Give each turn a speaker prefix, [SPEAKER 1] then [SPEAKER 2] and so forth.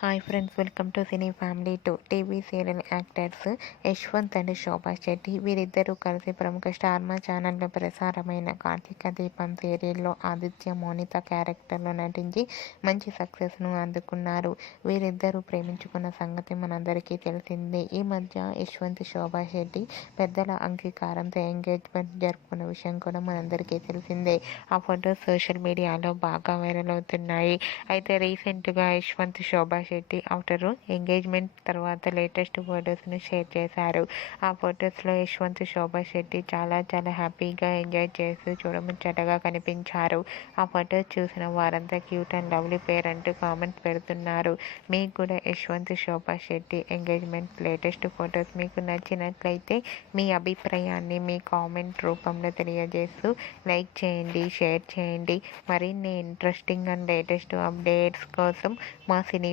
[SPEAKER 1] Hi friends welcome to Cine Family two TV serial actors Yashwant and Shobha Shetty. వీరిద్దరూ కలిసి ప్రముఖ స్టార్మా ఛానల్లో ప్రసారమైన కార్తీక దీపం సీరియల్లో ఆదిత్య మోనిత క్యారెక్టర్లో నటించి మంచి సక్సెస్ను అందుకున్నారు. వీరిద్దరూ ప్రేమించుకున్న సంగతి మనందరికీ తెలిసిందే. ఈ మధ్య యశ్వంత్ శోభా శెట్టి పెద్దల అంగీకారంతో ఎంగేజ్మెంట్ జరుపుకున్న విషయం కూడా మనందరికీ తెలిసిందే. ఆ ఫొటోస్ సోషల్ మీడియాలో బాగా వైరల్ అవుతున్నాయి. అయితే రీసెంట్గా యశ్వంత్ శోభా శెట్టి ఆఫ్టర్ ఎంగేజ్మెంట్ తర్వాత లేటెస్ట్ ఫొటోస్ను షేర్ చేశారు. ఆ ఫొటోస్లో యశ్వంత్ శోభా శెట్టి చాలా చాలా హ్యాపీగా ఎంజాయ్ చేస్తూ చూడముచ్చటగా కనిపించారు. ఆ ఫొటోస్ చూసిన వారంతా క్యూట్ అండ్ లవ్లీ పేర్ అంటూ కామెంట్స్ పెడుతున్నారు. మీకు కూడా Yashwant Shobha Shetty engagement latest photos మీకు నచ్చినట్లయితే మీ అభిప్రాయాన్ని మీ కామెంట్ రూపంలో తెలియజేస్తూ లైక్ చేయండి షేర్ చేయండి. మరిన్ని ఇంట్రెస్టింగ్ అండ్ లేటెస్ట్ అప్డేట్స్ కోసం మా సినీ